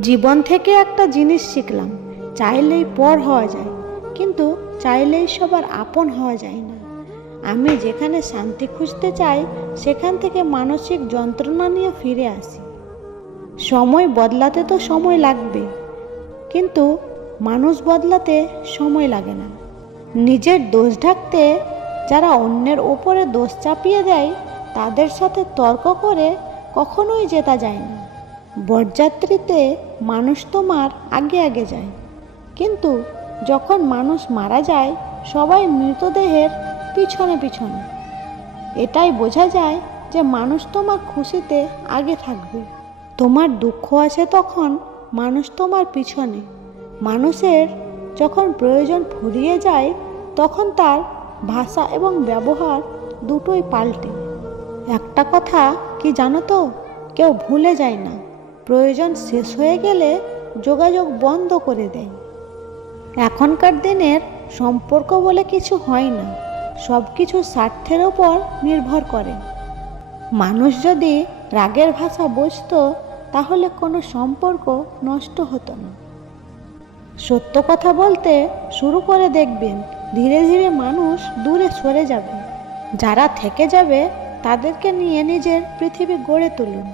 জীবন থেকে একটা জিনিস শিখলাম, চাইলেই পর হওয়া যায়, কিন্তু চাইলেই সবার আপন হওয়া যায় না। আমি যেখানে শান্তি খুঁজতে চাই সেখান থেকে মানসিক যন্ত্রণা নিয়ে ফিরে আসি। সময় বদলাতে তো সময় লাগবে, কিন্তু মানুষ বদলাতে সময় লাগে না। নিজের দোষ ঢাকতে যারা অন্যের ওপরে দোষ চাপিয়ে দেয় তাদের সাথে তর্ক করে কখনোই জেতা যায় না। বরযাত্রীতে মানুষ তোমার আগে আগে যায়, কিন্তু যখন মানুষ মারা যায় সবাই মৃতদেহের পিছনে পিছনে। এটাই বোঝা যায় যে মানুষ তোমার খুশিতে আগে থাকবে, তোমার দুঃখ আছে তখন মানুষ তোমার পিছনে। মানুষের যখন প্রয়োজন ফুরিয়ে যায় তখন তার ভাষা এবং ব্যবহার দুটোই পাল্টে। একটা কথা কি জানো তো, কেউ ভুলে যায় না, প্রয়োজন শেষ হয়ে গেলে যোগাযোগ বন্ধ করে দেয়। এখনকার দিনের সম্পর্ক বলে কিছু হয় না, সব কিছু স্বার্থের ওপর নির্ভর করে। মানুষ যদি রাগের ভাষা বুঝতো তাহলে কোনো সম্পর্ক নষ্ট হতো না। সত্য কথা বলতে শুরু করে দেখবেন ধীরে ধীরে মানুষ দূরে সরে যাবে। যারা থেকে যাবে তাদেরকে নিয়ে নিজের পৃথিবী গড়ে তুলুন।